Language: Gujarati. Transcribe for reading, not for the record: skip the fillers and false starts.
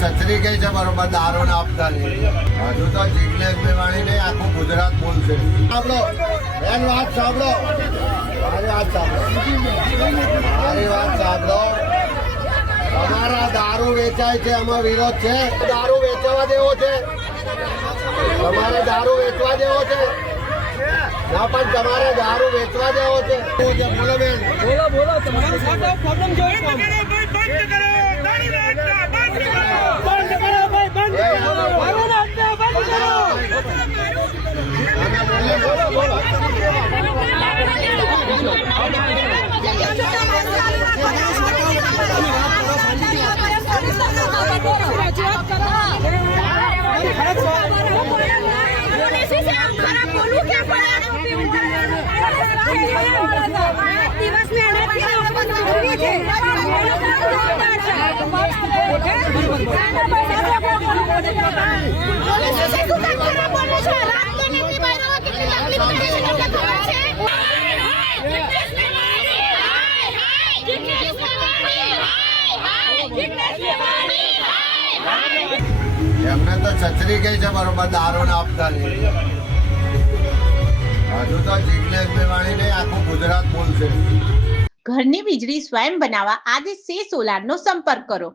છતરી ગઈ છે બરોબર દારૂ ના આપતાની. હજુ તો જિગ્નેશ મેવાણી ને આખું ગુજરાત બોલશે. સાંભળો બેન, વાત સાંભળો, મારી વાત સાંભળો. તમારા દારૂ વેચાય છે, આમાં વિરોધ છે? દારૂ વેચવા દેવો છે? તમારે દારૂ વેચવા દેવો છે? ના, પણ તમારે દારૂ વેચવા દેવો છે? બોલો બેન, બોલો તમારો પ્રોબ્લેમ જોઈ બંધ કરો દારૂ ના અડ્ડા બંધ કરો ભાઈ, બંધ કરો દારૂ ના અડ્ડા બંધ કરો. એમને તો છતરી ગઈ છે બરોબર દારૂ ના આપતાની. હજુ તો જિગ્નેશ મેવાણી ને આખું ગુજરાત બોલશે. ઘરની વીજળી સ્વયં બનાવવા આદિત્ય સોલારનો સંપર્ક કરો.